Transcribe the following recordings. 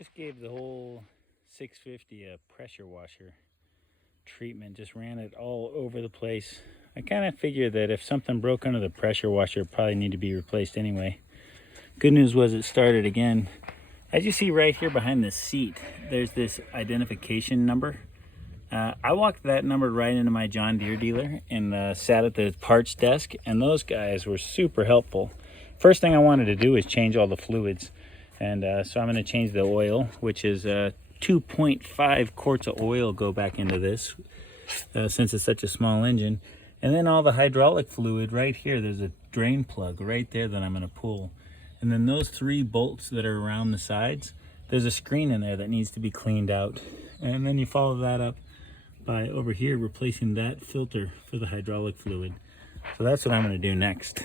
Just gave the whole 650 a pressure washer treatment. Just ran it all over the place. I kind of figured that if something broke under the pressure washer, it probably need to be replaced anyway. Good news was it started again. As you see right here behind the seat, there's this identification number. I walked that number right into my John Deere dealer and sat at the parts desk, and those guys were super helpful. First thing I wanted to do is change all the fluids. And so I'm going to change the oil, which is 2.5 quarts of oil go back into this since it's such a small engine. And then all the hydraulic fluid right here, there's a drain plug right there that I'm going to pull. And then those 3 bolts that are around the sides, there's a screen in there that needs to be cleaned out. And then you follow that up by over here replacing that filter for the hydraulic fluid. So that's what I'm going to do next.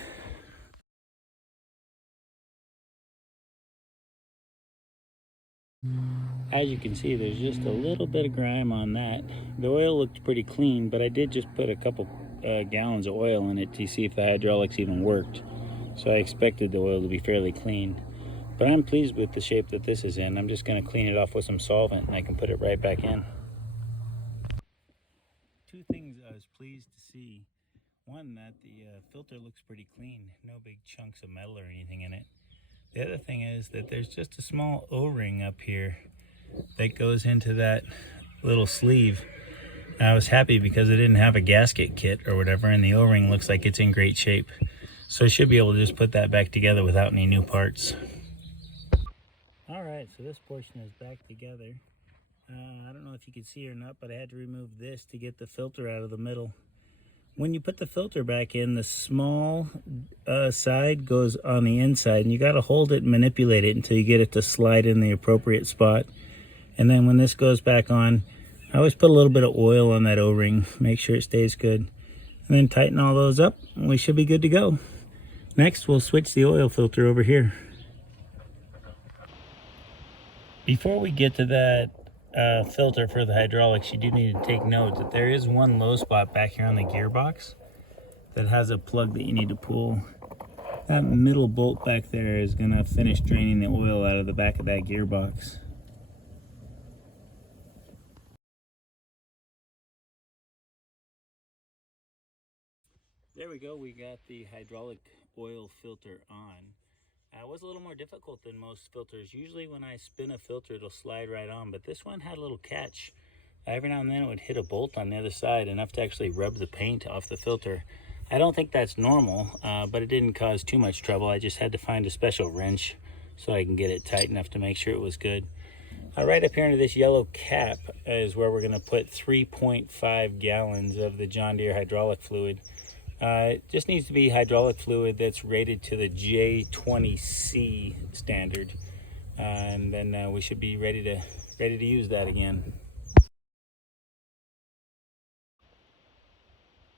As you can see, there's just a little bit of grime on that. The oil looked pretty clean, but I did just put a couple gallons of oil in it to see if the hydraulics even worked. So I expected the oil to be fairly clean. But I'm pleased with the shape that this is in. I'm just going to clean it off with some solvent and I can put it right back in. 2 things I was pleased to see. One, that the filter looks pretty clean. No big chunks of metal or anything in it. The other thing is that there's just a small O-ring up here that goes into that little sleeve. I was happy because it didn't have a gasket kit or whatever, and the O-ring looks like it's in great shape. So I should be able to just put that back together without any new parts. Alright, so this portion is back together. I don't know if you can see or not, but I had to remove this to get the filter out of the middle. When you put the filter back in, the small side goes on the inside, and you got to hold it and manipulate it until you get it to slide in the appropriate spot. And then when this goes back on, I always put a little bit of oil on that O-ring, make sure it stays good. And then tighten all those up, and we should be good to go. Next, we'll switch the oil filter over here. Before we get to that filter for the hydraulics, you do need to take note that there is one low spot back here on the gearbox that has a plug that you need to pull. That middle bolt back there is going to finish draining the oil out of the back of that gearbox. There we go, we got the hydraulic oil filter on. It was a little more difficult than most filters. Usually when I spin a filter, it'll slide right on, but this one had a little catch. Every now and then it would hit a bolt on the other side, enough to actually rub the paint off the filter. I don't think that's normal, but it didn't cause too much trouble. I just had to find a special wrench so I can get it tight enough to make sure it was good. Right up here under this yellow cap is where we're going to put 3.5 gallons of the John Deere hydraulic fluid. It just needs to be hydraulic fluid that's rated to the J20C standard, and then we should be ready to use that again.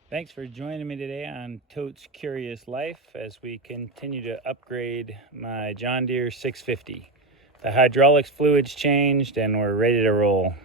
Thanks for joining me today on Totes Curious Life as we continue to upgrade my John Deere 650. The hydraulics fluid's changed and we're ready to roll.